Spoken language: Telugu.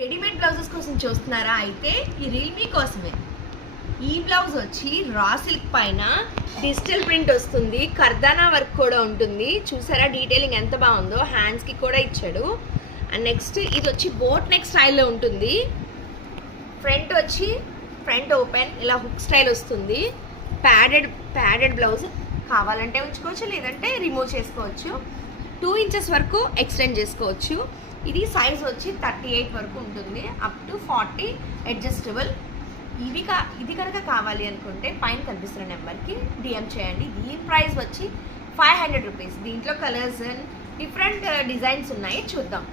రెడీమేడ్ బ్లౌజెస్ కోసం చూస్తున్నారా? అయితే ఈ రీల్ మీ కోసమే. ఈ బ్లౌజ్ వచ్చి రా సిల్క్ పైన డిజిటల్ ప్రింట్ వస్తుంది, కర్దానా వర్క్ కూడా ఉంటుంది. చూసారా డీటెయిలింగ్ ఎంత బాగుందో, హ్యాండ్స్కి కూడా ఇచ్చాడు. అండ్ నెక్స్ట్ ఇది వచ్చి బోట్ నెక్ స్టైల్లో ఉంటుంది. ఫ్రంట్ వచ్చి ఫ్రంట్ ఓపెన్ ఇలా హుక్ స్టైల్ వస్తుంది. ప్యాడెడ్ బ్లౌజ్ కావాలంటే ఉంచుకోవచ్చు, లేదంటే రిమూవ్ చేసుకోవచ్చు. 2 ఇంచెస్ వరకు ఎక్స్టెండ్ చేసుకోవచ్చు. ఇది సైజ్ వచ్చి 38 వరకు ఉంటుంది, అప్ టు 40 అడ్జస్టబుల్. ఇది కనుక కావాలి అనుకుంటే పైన కనిపిస్తున్న నెంబర్కి డిఎం చేయండి. దీని ప్రైస్ వచ్చి 500 రూపీస్. దీంట్లో కలర్స్ అండ్ డిఫరెంట్ డిజైన్స్ ఉన్నాయి, చూద్దాం.